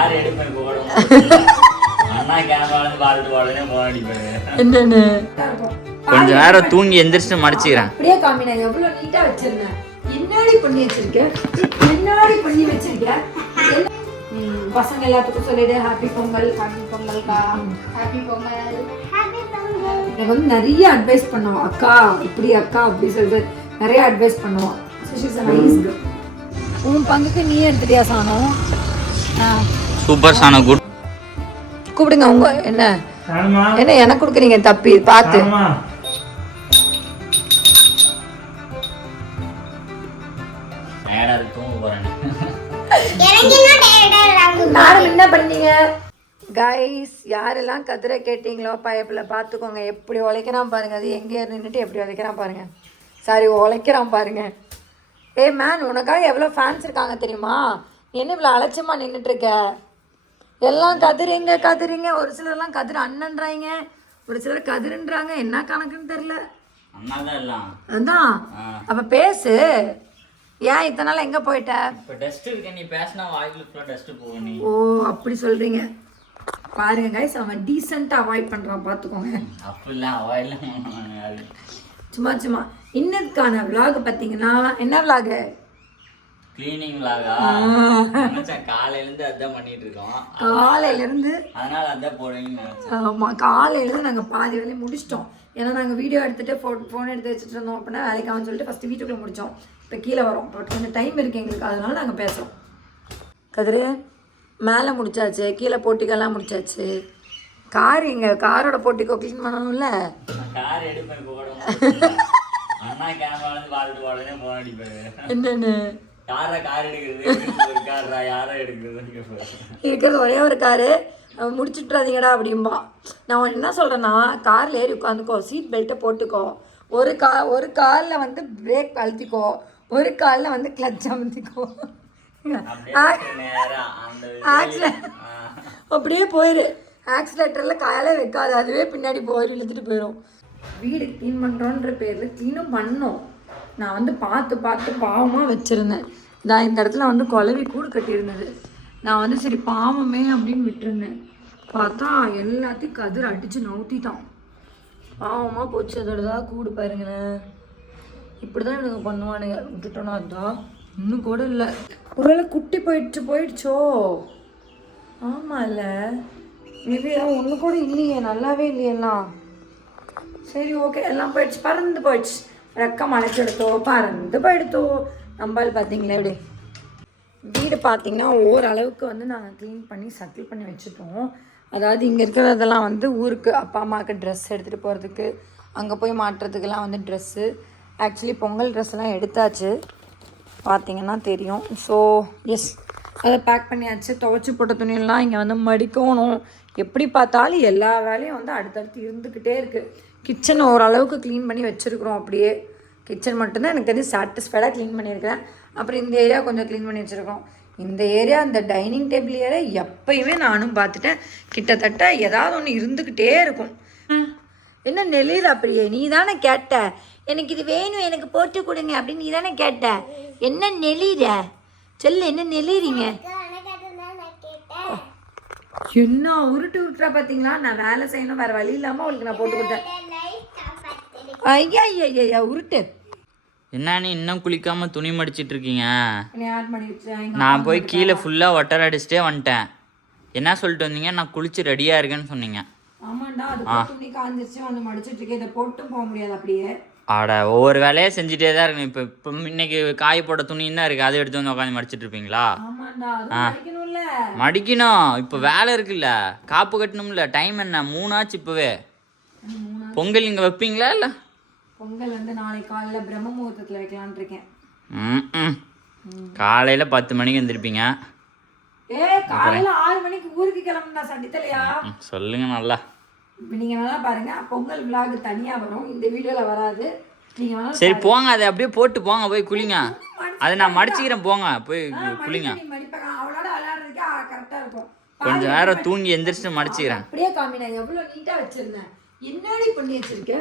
யார் எடுப்பேன் போட அண்ணா கேமரா பாட்டு உடனே போன் அடிப்பாரு என்னன்னு? கொஞ்ச நேரம் தூங்கி எந்திரிச்சு மடிச்சுக்கிறேன். அப்படியே காமி நான் எவ்வளவு நீட்டா வச்சிருந்தேன். என்னடி பண்ணி வச்சிருக்க என்னடி பண்ணி வச்சிருக்க என்ன- ம், பசங்க எல்லாத்துக்கும் சொல்லிடு ஹாப்பி பொங்கல் ஹாப்பி பொங்கல்க்கா ஹாப்பி பொங்கல். எனக்கு வந்து நிறைய அட்வைஸ் பண்ணுவோம். அக்கா இப்படி அக்கா அப்படி சொல்லிட்டு நிறைய அட்வைஸ் பண்ணுவோம். உன் பங்குக்கு நீ எடுத்துட்டியா சாணம்? ஆ. சூப்பர் சான குட். கூப்பிடுங்க உங்க என்ன? என்ன எனக்கு கொடுக்குறீங்க தப்பி பார்த்து. நானும் என்ன பண்ணீங்க? கைஸ் யாரெல்லாம் கதிரை கேட்டீங்களோ பயப்பில் பார்த்துக்கோங்க. எப்படி உழைக்கிறான் பாருங்க. அது எங்கே நின்றுட்டு எப்படி உழைக்கிறான் பாருங்க. சாரி உழைக்கிறான் பாருங்க. ஏ மேன் உனக்காக எவ்வளோ ஃபேன்ஸ் இருக்காங்க தெரியுமா? என்ன இவ்வளோ அலட்சியமா நின்றுட்டு இருக்க? எல்லாம் கதிரிங்க கதிரிங்க. ஒரு சிலர்லாம் கதிர் அண்ணன்றாங்க ஒரு சிலர் கதிருன்றாங்க. என்ன கணக்குன்னு எல்லாம். அதான். அப்போ பேசு. ஏன் இத்தனை நாள் எங்கே போயிட்ட? ஓ அப்படி சொல்றீங்க. பாருங்க கைஸ் அவன் டீசெண்டாக அவாய்ட் பண்றான் யாரு சும்மா சும்மா. இன்னதுக்கான vlog பார்த்தீங்கன்னா என்ன vlog? கிளீனிங் விலாகா நினைச்சேன் காலையில இருந்து அதான் பண்ணிட்டு இருக்கோம் காலையில இருந்து அதனால அதான் போடுவீங்கன்னு நினைச்சேன். ஆமா காலையில இருந்து நாங்க பாதி வேலையை முடிச்சிட்டோம். ஏன்னா நாங்க வீடியோ எடுத்துட்டு ஃபோன் எடுத்து வச்சுட்டு இருந்தோம் அப்படின்னா வேலைக்காகன்னு சொல்லிட்டு ஃபர்ஸ்ட் வீட்டுக்குள்ள முடிச்சோம். இப்போ கீழே வரோம். பட் கொஞ்சம் டைம் இருக்கு எங்களுக்கு. அதனால நாங்க பேசுறோம். கதிரு மேலே முடிச்சாச்சு. கீழே போட்டிக்கெல்லாம் முடிச்சாச்சு. கார் இங்க காரோட போட்டிக்கோ க்ளீன் பண்ணணும்ல? நான் கார் எடுப்பேன் போட அண்ணா கேமரா வந்து பாட்டு உடனே போன் அடிப்பாரு. என்னன்னு? காரை கார் எடுக்கிறது? ஒரு காரா யாரா எடுக்கிறது இருக்கிறது ஒரே ஒரு காரு முடிச்சுட்றாதீங்கடா அப்படிம்பா. நான் என்ன சொல்கிறேன்னா காரில் ஏறி உட்காந்துக்கோ சீட் பெல்ட்டை போட்டுக்கோ. ஒரு கா ஒரு காலில் வந்து பிரேக் அழுத்திக்கோ. ஒரு காலில் வந்து கிளச் அமுத்திக்கோ. அப்படியே போயிரு. ஆக்சிலேட்டரில் காலே வைக்காது. அதுவே பின்னாடி போயிடும் இழுத்துட்டு போயிடும் வீடு க்ளீன் பண்ணுறோன்ற பேரில் க்ளீனும் பண்ணோம். நான் வந்து பார்த்து பார்த்து பாவமாக வச்சுருந்தேன். நான் இந்த இடத்துல வந்து குழவி கூடு கட்டியிருந்தது. நான் வந்து சரி பாவமே அப்படின்னு விட்டுருந்தேன். பார்த்தா எல்லாத்தையும் கதிர் அடித்து நவுத்திட்டான். பாவமாக போச்சு அதோட தான் கூடு பாருங்களேன். இப்படி தான் எனக்கு பண்ணுவானுங்க. விட்டுட்டோன்னா அதுதான் இன்னும் கூட இல்லை. ஒருவேளை குட்டி போயிடுச்சு போயிடுச்சோ? ஆமாம்ல மேபி ஒன்று கூட இல்லையே. நல்லாவே இல்லையெல்லாம். சரி ஓகே எல்லாம் போயிடுச்சு. பறந்து போயிடுச்சு. ரக்கம் அழைச்செடுத்தோ பறந்து போயிடுத்தோ. நம்பால் பார்த்தீங்களா இப்படி? வீடு பார்த்தீங்கன்னா ஓரளவுக்கு வந்து நாங்கள் க்ளீன் பண்ணி சட்டில் பண்ணி வச்சுட்டோம். அதாவது இங்கே இருக்கிறதெல்லாம் வந்து ஊருக்கு அப்பா அம்மாவுக்கு ட்ரெஸ் எடுத்துகிட்டு போகிறதுக்கு அங்கே போய் மாட்டுறதுக்கெல்லாம் வந்து ட்ரெஸ்ஸு ஆக்சுவலி பொங்கல் ட்ரெஸ்லாம் எடுத்தாச்சு. பார்த்தீங்கன்னா தெரியும். ஸோ எஸ் அதை பேக் பண்ணியாச்சு. துவைச்சி போட்ட துணியெல்லாம் இங்கே வந்து மடிக்கணும். எப்படி பார்த்தாலும் எல்லா வேலையும் வந்து அடுத்தடுத்து இருந்துக்கிட்டே இருக்குது கிச்சன் ஓரளவுக்கு க்ளீன் பண்ணி வச்சுருக்குறோம் அப்படியே. கிச்சன் மட்டும்தான் எனக்கு தெரிஞ்சு சாட்டிஸ்ஃபைடாக க்ளீன் பண்ணியிருக்கிறேன். அப்புறம் இந்த ஏரியா கொஞ்சம் க்ளீன் பண்ணி வச்சுருக்கோம். இந்த ஏரியா இந்த டைனிங் டேபிள் ஏரியா எப்பயுமே நானும் பார்த்துட்டேன். கிட்டத்தட்ட ஏதாவது ஒன்று இருந்துக்கிட்டே இருக்கும். என்ன நெளிர் அப்படியே? நீ தானே கேட்ட. எனக்கு இது வேணும் எனக்கு போட்டு கொடுங்க அப்படின்னு நீ தானே கேட்ட. என்ன நெளிர சொல்லு என்ன நெளிறீங்க என்ன உருட்டு உருட்டுறா பார்த்தீங்களா நான் வேலை செய்யணும் வேற வழி இல்லாமல் அவளுக்கு நான் போட்டு கொடுத்தேன். ஐயா ஐயா ஐயா உருட்டு. என்ன நீ இன்னும் குளிக்காம துணி மடிச்சிட்டு இருக்கீங்க நான் போய் கீழே ஃபுல்லா ஒட்டர் அடிச்சுட்டே வந்துட்டேன். என்ன சொல்லிட்டு வந்தீங்க? நான் குளிச்சு ரெடியா இருக்கேன்னு சொன்னீங்க. ஆமாண்டா அது துணி காஞ்சிருச்சு வந்து மடிச்சிட்டு இருக்கேன் இதை போட்டும் போக முடியாது அப்படியே. ஆட ஒவ்வொரு வேலையே செஞ்சுட்டே தான் இருக்கணும் இப்போ இப்போ இன்னைக்கு காய போட்ட துணி தான் இருக்கு? அதை எடுத்து வந்து உட்காந்து மடிச்சிட்டு இருப்பீங்களா மடிக்கணும். இப்போ வேலை இருக்குல்ல. காப்பு கட்டணும்ல. டைம் என்ன? மூணாச்சு இப்போவே. பொங்கல் இங்கே வைப்பீங்களா இல்லை? பொங்கல் வந்து நாளை காலையில பிரம்ம முகூர்த்தத்தில் வைக்கலாம்னு இருக்கேன். காலையில் பத்து மணிக்கு வந்திருப்பீங்க ஏ காலையில ஆறு மணிக்கு ஊருக்கு கிளம்புனா சண்டித்தலையா சொல்லுங்க நல்லா. இப்போ நீங்க நல்லா பாருங்க பொங்கல் விழாக்கு தனியா வரும். இந்த வீடியோல வராது. சரி போங்க அதை அப்படியே போட்டு போங்க போய் குளிங்க. அதை நான் மடிச்சுக்கிறேன் போங்க போய் குளிங்க. நீ மடிப்பாங்க அவளோட விளையாடுறதுக்கே கரெக்டா இருக்கும். கொஞ்ச நேரம் தூங்கி எந்திரிச்சு மடிச்சுக்கிறேன். அப்படியே காமி நான் எவ்வளவு நீட்டா வச்சிருந்தேன். என்னடி பண்ணி வச்சிருக்க?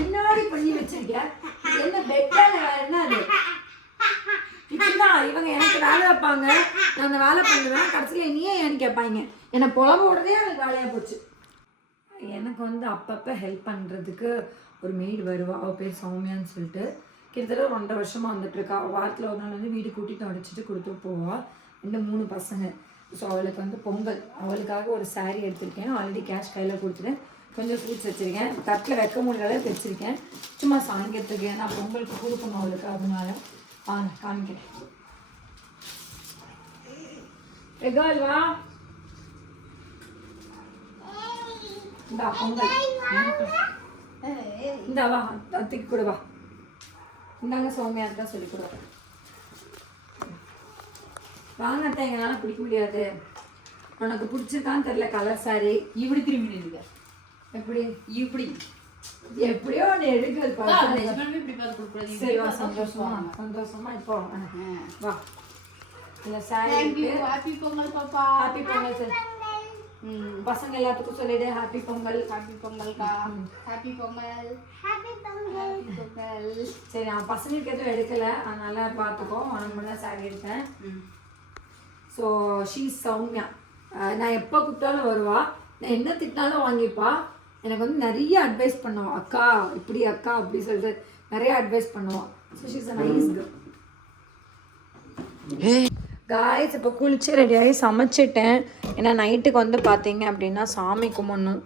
என்னாடி பண்ணி வச்சிருக்க? என்ன பெட்டால என்ன அது? இப்படிதான் இவங்க எனக்கு வேலை வைப்பாங்க. நான் அந்த வேலை பண்ணுவேன். கடைசியில் நீயே ஏன்னு கேட்பாங்க. என்னை புலம்ப விடுறதே எனக்கு வேலையாக போச்சு. எனக்கு வந்து அப்பப்போ ஹெல்ப் பண்ணுறதுக்கு ஒரு மெய்டு வருவா. அவள் பேர் சௌமியான்னு சொல்லிட்டு. கிட்டத்தட்ட ஒரு வருஷமாக வந்துட்டுருக்கா வாரத்தில் ஒரு நாள் வந்து வீடு கூட்டிட்டு அடிச்சிட்டு கொடுத்து போவாள் இந்த மூணு பசங்க. ஸோ அவளுக்கு வந்து பொங்கல். அவளுக்காக ஒரு saree எடுத்திருக்கேன். ஆல்ரெடி கேஷ் கையில் கொடுத்துட்டேன். கொஞ்சம் ஃப்ரூட்ஸ் வச்சுருக்கேன். தட்டில் வைக்க முடியாத அளவுக்கு வச்சுருக்கேன். சும்மா சாயங்கிறதுக்கு ஏன்னா பொங்கலுக்கு கொடுக்கணும் அவளுக்கு அதனால. ஆ காமிக்கிறேன். எகால் வா இந்தா பொங்கல். இந்த வா அத்திக்கு கூட வா. இந்தாங்க சௌமியா தான் சொல்லி கொடுவா வாங்க அத்தை எங்களால் பிடிக்க முடியாது. உனக்கு பிடிச்சிருக்கான்னு தெரியல கலர் சாரி இப்படி திரும்பி நில்லுங்க. எப்படி? இப்படி. எப்படியோ ஒன்று எடுக்கிறது அக்கா, பார்த்து நிஜமாலுமே இப்படி பார்த்து கொடுக்குறது. சரி வா சந்தோஷமா. சந்தோஷமா இப்போ. வா. இந்த சாரி. Happy பொங்கல் பாப்பா. Happy Pongal sir. ம். பசங்க எல்லாத்துக்கும் சொல்லிடு ஹாப்பி பொங்கல். Happy பொங்கல்க்கா? ஹாப்பி பொங்கல். ஹாப்பி பொங்கல். சரி நான் பசங்களுக்கு எதுவும் எடுக்கல. அதனால பார்த்துக்கோ. உனக்கு மட்டும் சாரி எடுத்தேன் ம். So she Soumya. நான் எப்போ கூப்பிட்டாலும் வருவா. நான் என்ன திட்டினாலும் வாங்கிப்பா. எனக்கு வந்து நிறைய அட்வைஸ் பண்ணுவான் அக்கா இப்படி அக்கா அப்படி சொல்லிட்டு நிறைய அட்வைஸ் பண்ணுவான் so she's a nice guys இப்போ குளிச்சு ரெடியாகி சமைச்சிட்டேன். ஏன்னா நைட்டுக்கு வந்து பார்த்தீங்க அப்படின்னா சாமி கும்பிடணும்.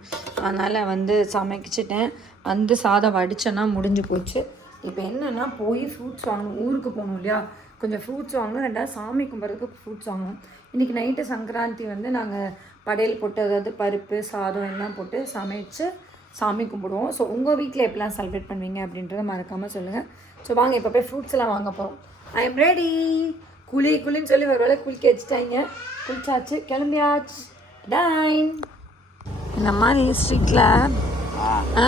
அதனால் வந்து சமைச்சிட்டேன். வந்து சாதம் வடிச்சேன்னா முடிஞ்சு போச்சு. இப்போ என்னென்னா போய் ஃப்ரூட்ஸ் வாங்கணும். ஊருக்கு போகணும் இல்லையா? கொஞ்சம் ஃப்ரூட்ஸ் வாங்கணும். ரெண்டாவது சாமி கும்பிட்றதுக்கு ஃப்ரூட்ஸ் வாங்கணும். இன்றைக்கி நைட்டு சங்கராந்தி வந்து நாங்கள் படையல் போட்டு அதாவது பருப்பு சாதம் எல்லாம் போட்டு சமைச்சு சாமி கும்பிடுவோம். ஸோ உங்கள் வீட்டில் எப்படிலாம் செலிப்ரேட் பண்ணுவீங்க அப்படின்றத மறக்காமல் சொல்லுங்கள் ஸோ வாங்க இப்போ போய் ஃப்ரூட்ஸ் எல்லாம் வாங்க போகிறோம் ஐ எம் ரெடி குழி குழின்னு சொல்லி ஒரு வேளை குளிக்க வச்சுட்டாங்க. குளிச்சாச்சு. கிளம்பியாச்சு. டைன் இந்த மாதிரி ஸ்ட்ரீட்டில் ஆ?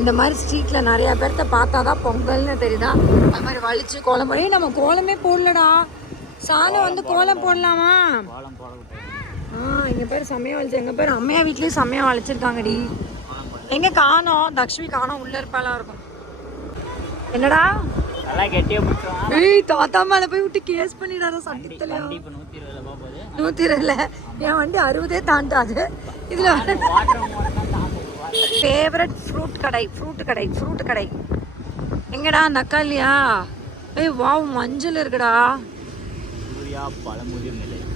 இந்த மாதிரி ஸ்ட்ரீட்டில் நிறையா பேர்த்த பார்த்தா தான் பொங்கல்னு தெரியுதா? அது மாதிரி வலிச்சு கோலம் போய் நம்ம கோலமே போடலடா. சாணம் வந்து கோலம் போடலாமா? ஆ எங்கள் பேர் செம்மையாக வலிச்சு எங்கள் பேர் அம்மையா வீட்லேயும் செம்மையாக வலிச்சிருக்காங்கடி. எங்கே காணோம்? தக்ஷ்மி காணோம். உள்ளே இருப்பாலாம் இருக்கும். என்னடா? ஏய் தாத்தா மேலே போய் விட்டு கேஸ் பண்ணிடாத சட்டத்தில் நூற்றி இருபதுல என் வண்டி அறுபதே தாண்டாது. இதில் ஃபேவரட் ஃப்ரூட் கடை ஃப்ரூட் கடை ஃப்ரூட் கடை. எங்கடா தக்காளியா? ஏய் வாவ் மஞ்சள் இருக்குடா.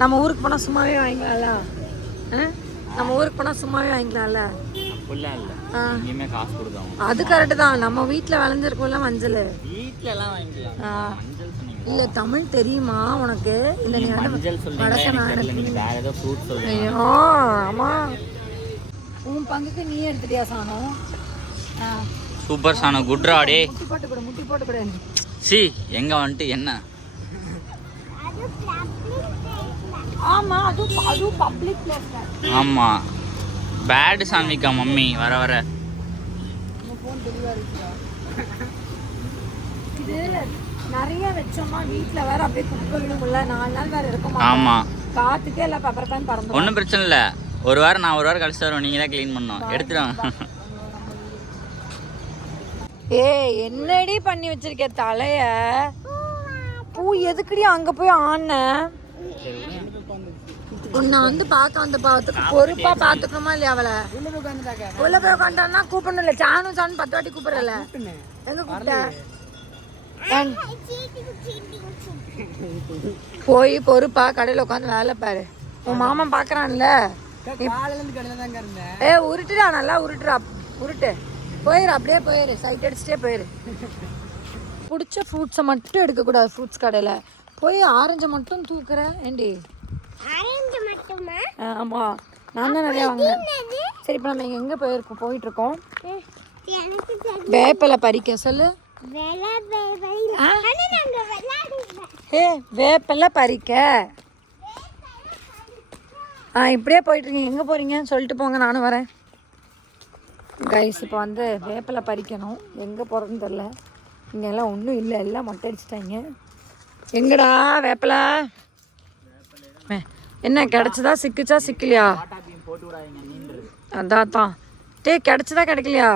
நம்ம ஊருக்கு போனால் சும்மாவே வாங்கிக்கலாம்ல? நம்ம ஊருக்கு போனால் சும்மாவே வாங்கிக்கலாம்ல? அது கரெக்டு தான். நம்ம வீட்டில் விளைஞ்சிருக்கோம்ல மஞ்சள். இல்லை தமிழ் தெரியுமா உனக்கு? இல்லை நீ மஞ்சள் சொல்றீங்க ஐயோ ஆமாம் உன் பங்குக்கு நீ எடுத்துட்டியா சாணம்? ஆ. சூப்பர் சாணம் குட்ரா டே முட்டி போட்டு கொடு முட்டி போட்டு கொடு சி எங்க வந்துட்டு என்ன? அது ஆமா அதுவும் அதுவும் பப்ளிக் பிளேஸ்ல ஆமா. பேடு சாமிக்கா மம்மி வர வர. இது நிறைய வச்சோமா வீட்ல வேற அப்படியே குப்பை விடுமுல்ல நாலு நாள் வேற இருக்க மாட்டோம் ஆமா. காத்துக்கே எல்லாம் பெப்பர் பேன் பறந்து ஒன்றும் பிரச்சனை இல்லை. ஒரு வாரம் நான் ஒரு வாரம் கழிச்சு தருவேன் நீங்கள் தான் க்ளீன் பண்ணோம் எடுத்துருவேன் ஏ என்னடி பண்ணி வச்சிருக்க தலைய? பூ எதுக்குடி அங்க போய் ஆன உன்னை வந்து பார்க்க அந்த பாவத்துக்கு பொறுப்பா பாத்துக்கணுமா இல்லையா அவளை? உள்ள போய் உட்காந்தான்னா கூப்பிடணும் இல்ல. சாணும் சாணும் பத்து வாட்டி கூப்பிடல எங்க கூப்பிட்ட? போய் பொறுப்பா கடையில உட்காந்து வேலை பாரு. உன் மாமன் பாக்குறான்ல ஏ உருட்டுடா நல்லா உருட்டுடா. உருட்டு. போயிரு அப்படியே போயிரு. சைட் அடிச்சுட்டே போயிரு. பிடிச்ச ஃப்ரூட்ஸை மட்டும் எடுக்கக்கூடாது ஃப்ரூட்ஸ் கடையில். போய் ஆரஞ்சை மட்டும் தூக்குற ஏண்டி? ஆமாம் நான் தான் நிறையா வாங்கினேன். சரி இப்போ நம்ம எங்கே போயிருக்கோம் போயிட்டுருக்கோம். வேப்பிலை பறிக்க சொல்லு. ஏ வேப்பிலை பறிக்க. ஆ இப்படியே போயிட்டுருக்கீங்க எங்கே போகிறீங்க சொல்லிட்டு போங்க நானும் வரேன். கைஸ் இப்போ வந்து வேப்பிலை பறிக்கணும். எங்கே போகிறதுன்னு தெரில இங்கே எல்லாம் ஒன்றும் இல்லை. எல்லாம் மொட்டை அடிச்சிட்டாங்க. எங்கடா வேப்பிலை? என்ன கிடச்சதா? சிக்கிச்சா? சிக்கலையா? அதான் தான் டேய் கிடச்சதா கிடைக்கலையா?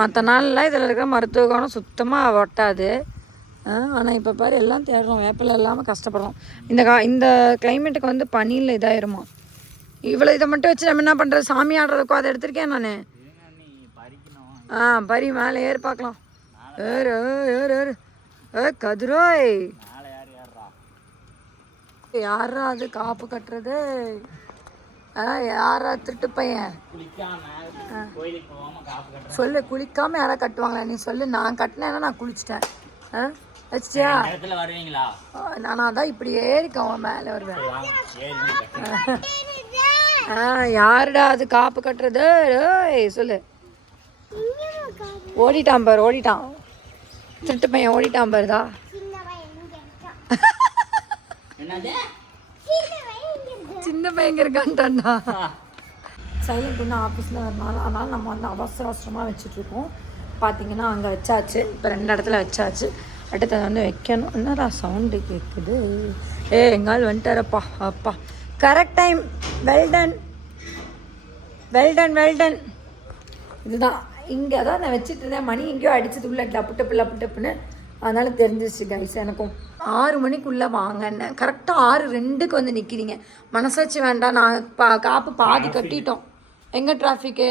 மற்ற நாளில் இதில் இருக்கிற மருத்துவ குணம் சுத்தமாக ஒட்டாது. ஆனால் இப்போ பாரு எல்லாம் தேடுறோம். வேப்பில் இல்லாமல் கஷ்டப்படுறோம். இந்த கா இந்த கிளைமேட்டுக்கு வந்து பனியில் இதாயிருமா? இவ்வளோ இதை மட்டும் வச்சு நம்ம என்ன பண்ணுறது சாமி ஆடுறதுக்கோ அதை எடுத்திருக்கேன் நான். ஆ பரி மேலே ஏறு பார்க்கலாம். ஏறு ஏறு ஏறு ஏ கதிரோய். யாரா அது? காப்பு கட்டுறது? ஆ யாரா திருட்டு பையன்? சொல்லு குளிக்காம யாரா கட்டுவாங்களா? நீ சொல்லு. நான் கட்டினேன்னா நான் குளிச்சிட்டேன். ஆ? வச்சிட்டியா? இடத்துல வருவீங்களா? ஆ, நானா தான் இப்படி ஏறிக்க அவன் மேலே வருவேன். ஆ யாருடா அது காப்பு கட்டுறது? ஏய் சொல்லு. ஓடிட்டான் பாரு ஓடிட்டான். திருட்டு பையன் ஓடிட்டான் பாருதா சின்ன பையன் இருக்கான்ட்டான்டா சைலண்ட் இன்னும் ஆஃபீஸில் வரனால அதனால் நம்ம வந்து அவசர அவசரமாக வச்சுட்ருக்கோம் பார்த்தீங்கன்னா அங்கே வச்சாச்சு. இப்போ ரெண்டு இடத்துல வச்சாச்சு. அடுத்தது வந்து வைக்கணும். என்னடா சவுண்டு கேட்குது ஏ எங்கால் வந்துட்டாரப்பா. அப்பா. Correct time well done well done well done இதுதான். இங்கே தான் நான் வச்சுட்டு இருந்தேன். மணி எங்கேயோ அடிச்சது உள்ள டப்பு டப்பு லப்பு டப்புன்னு. அதனால தெரிஞ்சிருச்சு கைஸ் எனக்கும். ஆறு மணிக்குள்ளே வாங்கன்னு கரெக்டாக ஆறு ரெண்டுக்கு வந்து நிற்கிறீங்க மனசாட்சி வேண்டாம். நான் பா காப்பு பாதி கட்டிட்டோம். எங்கே டிராஃபிக்கு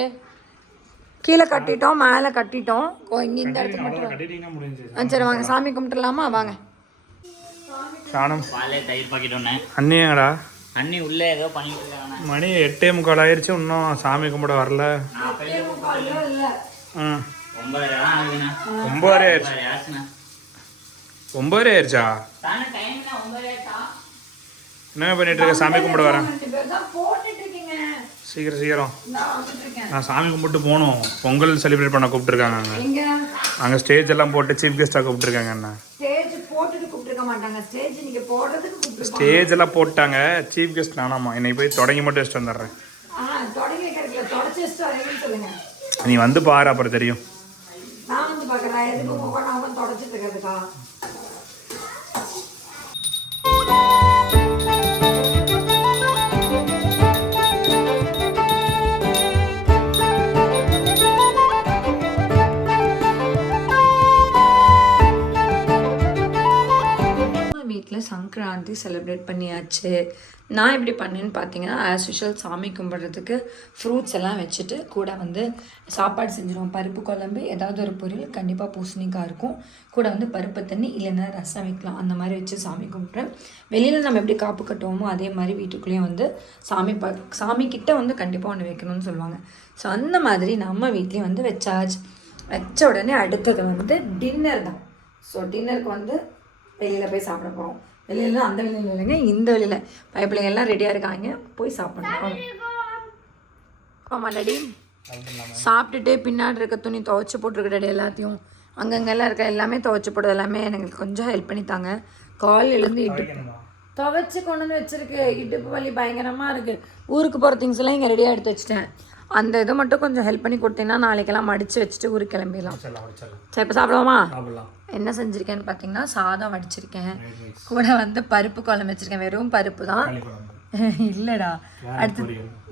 கீழே கட்டிட்டோம் மேலே கட்டிட்டோம். இங்கே இந்த இடத்துக்கு மட்டும் சரி வாங்க. சாமி கும்பிட்டுலாமா வாங்க. சாணம். அண்ணியங்கடா அண்ணி உள்ளே ஏதோ பண்ணிட்டு இருக்காங்க. மணி எட்டே முக்கால் ஆயிடுச்சு இன்னும் சாமி கும்பிட வரல. ஒன்பதரை ஆயிடுச்சு ஒன்பதரை ஆயிடுச்சா? என்ன பண்ணிட்டு இருக்க? சாமி கும்பிட வரேன் ரெண்டு பேர் தான் போட்டுட்டு இருக்கீங்க சீக்கிரம் சீக்கிரம். நான் சாமி கும்பிட்டு போகணும். பொங்கல் செலிப்ரேட் பண்ண கூப்பிட்டுருக்காங்க அங்கே அங்கே ஸ்டேஜ் எல்லாம் போட்டு சீஃப் கெஸ்ட்டாக கூப்பிட்டுருக்காங்க என்ன ஸ்டேஜ் போட்டுட்டு கூப்பிட்டுருக்க மாட்டாங்க. ஸ்டேஜ் நீங்க போடுறதுக்கு கூப்பிட்டுருப்பாங்க. ஸ்டேஜ் எல்லாம் போட்டாங்க. சீஃப் கெஸ்ட் நானாமா என்னை போய் தொடங்கி மட்டும் வச்சுட்டு வந்துடுறேன். நீ வந்து பாரு அப்புறம் தெரியும். சங்கராந்தி செலிப்ரேட் பண்ணியாச்சு. நான் எப்படி பண்ணேன்னு பார்த்தீங்கன்னா ஆஸ் யூஷுவல் சாமி கும்பிட்றதுக்கு ஃப்ரூட்ஸ் எல்லாம் வச்சுட்டு கூட வந்து சாப்பாடு செஞ்சுருவோம். பருப்பு குழம்பு ஏதாவது ஒரு பொரியல் கண்டிப்பாக பூசணிக்காய் இருக்கும். கூட வந்து பருப்பு தண்ணி இல்லைன்னா ரசம் வைக்கலாம். அந்த மாதிரி வச்சு சாமி கும்பிட்றேன். வெளியில் நம்ம எப்படி காப்பு கட்டுவோமோ அதே மாதிரி வீட்டுக்குள்ளேயும் வந்து சாமி ப சாமி கிட்ட வந்து கண்டிப்பாக ஒன்று வைக்கணும்னு சொல்லுவாங்க. ஸோ அந்த மாதிரி நம்ம வீட்லேயும் வந்து வச்சாச்சு. வச்ச உடனே அடுத்தது வந்து டின்னர் தான். ஸோ டின்னருக்கு வந்து வெளியில் போய் சாப்பிட போகிறோம் வெளியில் அந்த வெளியில் இல்லைங்க இந்த வெளியில். பைப்பிள்ளைங்க எல்லாம் ரெடியாக இருக்காங்க. போய் சாப்பிடணும். ஆமாம் டாடி. சாப்பிட்டுட்டு பின்னாடி இருக்க துணி துவைச்சி போட்டிருக்க டாடி எல்லாத்தையும். அங்கங்கெல்லாம் இருக்க எல்லாமே துவைச்சி போடுறது எல்லாமே எனக்கு கொஞ்சம் ஹெல்ப் பண்ணித்தாங்க. கால் எழுந்து இடுப்பு துவைச்சி கொண்டு வந்து வச்சிருக்கு. இடுப்பு வலி பயங்கரமாக இருக்குது ஊருக்கு போகிற திங்ஸ் எல்லாம் இங்கே ரெடியாக எடுத்து வச்சிட்டேன். அந்த இதை மட்டும் கொஞ்சம் ஹெல்ப் பண்ணி கொடுத்தீங்கன்னா நாளைக்கெல்லாம் மடித்து வச்சுட்டு ஊருக்கு கிளம்பிடலாம். சரி இப்போ சாப்பிடுவோமா? என்ன செஞ்சுருக்கேன்னு பார்த்தீங்கன்னா சாதம் வடிச்சிருக்கேன். கூட வந்து பருப்பு குழம்பு வச்சுருக்கேன். வெறும் பருப்பு தான். இல்லைடா. அடுத்து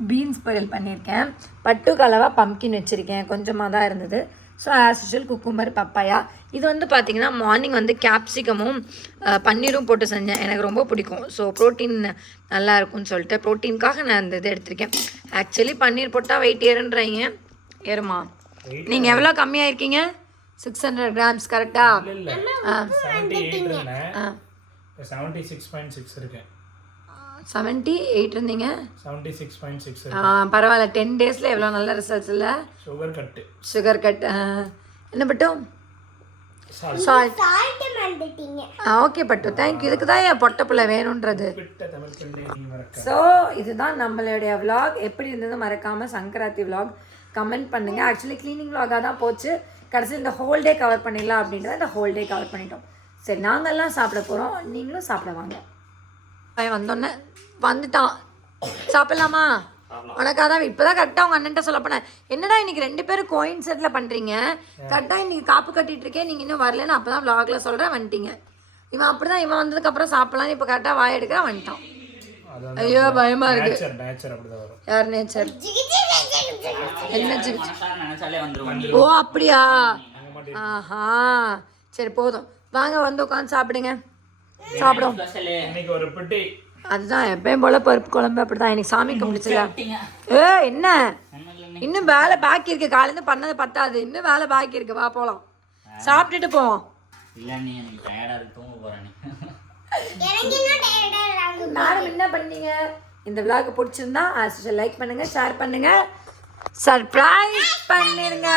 பீன்ஸ் பொரியல் பண்ணியிருக்கேன். பட்டு கலவா பம்கின் வச்சுருக்கேன். கொஞ்சமாக தான் இருந்தது. So as usual cucumber papaya இது வந்து பார்த்தீங்கன்னா மார்னிங் வந்து கேப்சிகமும் பன்னீரும் போட்டு செஞ்சேன். எனக்கு ரொம்ப பிடிக்கும். ஸோ ப்ரோட்டீன் நல்லா இருக்கும்னு சொல்லிட்டு ப்ரோட்டீனுக்காக நான் இந்த இது எடுத்திருக்கேன். ஆக்சுவலி பன்னீர் போட்டால் வெயிட் ஏறுன்றாங்க ஏறுமா. நீங்கள் எவ்வளோ கம்மியாக இருக்கீங்க சிக்ஸ் ஹண்ட்ரட் கிராம்ஸ் கரெக்டாக ஆ? ஆ. செவன்ட்டி சிக்ஸ் பாயிண்ட் சிக்ஸ் இருக்கு. செவன்ட்டி எயிட் இருந்தீங்க? செவன்ட்டி சிக்ஸ் பாயிண்ட் சிக்ஸ் ஆ, பரவாயில்ல. டென் டேஸில் எவ்வளோ நல்ல ரிசல்ட்ஸ் இல்லை? சுகர் கட்டு சுகர் கட் என்ன பட்டும் சால்ட் ஓகே பட்டு. தேங்க்யூ இதுக்கு தான் என் பொட்டப்புள்ள வேணுன்றது. பிள்ளை ஸோ இதுதான் நம்மளுடைய vlog. எப்படி இருந்தது மறக்காமல் சங்கராத்தி vlog. கமெண்ட் பண்ணுங்க. ஆக்சுவலி க்ளீனிங் vlog-ஆ தான் போச்சு. கடைசியில் இந்த ஹோல் டே கவர் பண்ணிடலாம் அப்படின்றத இந்த ஹோல் டே கவர் பண்ணிட்டோம். சரி நாங்கள்லாம் சாப்பிட போகிறோம் நீங்களும் சாப்பிட வாங்க. பையன் வந்தோடனே வந்துட்டான். சாப்பிடலாமா? உனக்காக தான் இப்போ தான் கரெக்டாக உங்கள் அண்ணன்ட்ட சொல்ல போனேன். என்னடா இன்னைக்கு ரெண்டு பேரும் கோயின் செட்டில் பண்ணுறீங்க கரெக்டாக இன்னைக்கு காப்பு கட்டிகிட்டு இருக்கேன். நீங்கள் இன்னும் வரலன்னு அப்போ தான் vlogல சொல்கிறேன் வந்துட்டீங்க. இவன் அப்படி தான் இவன் வந்ததுக்கப்புறம் சாப்பிட்லான்னு இப்போ கரெக்டாக வாய் எடுக்கிறான் வந்துட்டான். ஐயோ பயமாக இருக்கு. நேச்சர் நேச்சர் அப்படிதான் வரும். யார் நேச்சர் என்ன ஓ அப்படியா? ஆஹா. சரி போதும். வாங்க வந்து உட்காந்து சாப்பிடுங்க. சாப்பிடும். இன்னைக்கு ஒரு பெட்டி. அதுதான் எப்பயும் போல பருப்பு குழம்பு அப்படிதான். இன்னைக்கு சாமி கும்பிடுச்சுல ஏ என்ன? இன்னும் வேலை பாக்கி இருக்கு. காலையில பண்ணது பத்தாது. இன்னும் வேலை பாக்கி இருக்கு. வா போலாம். சாப்பிட்டுட்டு போவோம். இல்ல நீ எனக்கு டயர்டா இருக்கு தூங்க போறேன் நானும் என்ன பண்ணீங்க? இந்த விளாக் பிடிச்சிருந்தா லைக் பண்ணுங்க ஷேர் பண்ணுங்க. சர்ப்ரைஸ் பண்ணிருங்க.